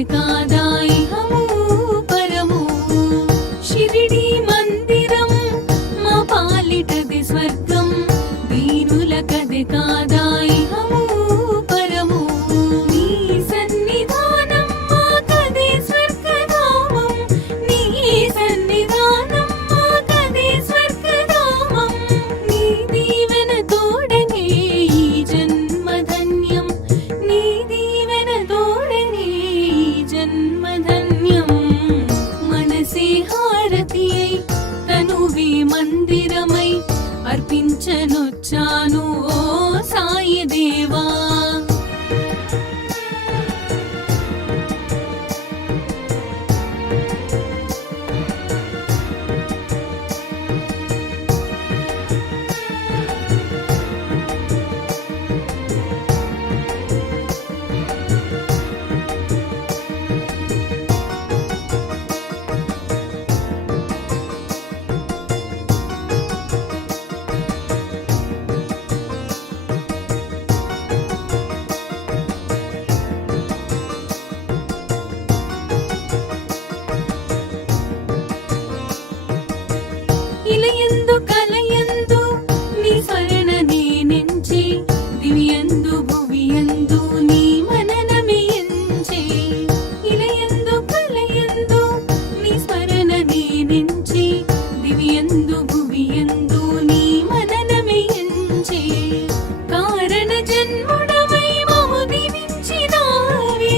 కది కాదా ఇహము పరము షిరిడి మందిరం మా పాలిటది స్వర్గం దీనుల కది కాదా ఇహము పరము నీ సన్నిధానం మా కది స్వర్గధామం నీ సన్నిధానం మా కది స్వర్గధామం నీ దీవెన తోడనే ఈ జన్మధన్యం నీ దీవెన తోడనే ఈ జన్మధన్యం మనసే హారతి అయి తనువే మందిరమై అర్పించనొచ్చాను ఓ సాయి దేవా ఇలయందు కలయందు నీ స్మరణ నేనెంచి దివ్యందు భువియందు నీ మననమే ఎంచే ఇలయందు కలయందు నీ స్మరణ నేనెంచి దివ్యందు భువియందు నీ మననమే ఎంచే కారణ జన్ముడవై మము దీవించినావే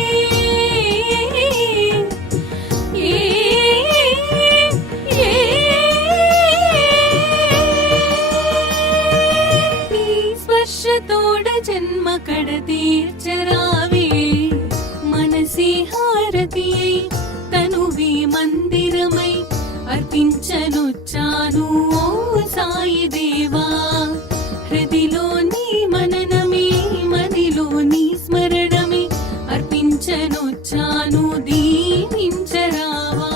స్పర్శతోడ జన్మ కడ తీర్చరావే మనసే హారతి అయి తనువే మందిరమై అర్పించనొచ్చాను ఓ సాయి దేవా హృదిలో నీ మననమే మదిలో నీ స్మరణమే అర్పించనొచ్చాను దీవించరావా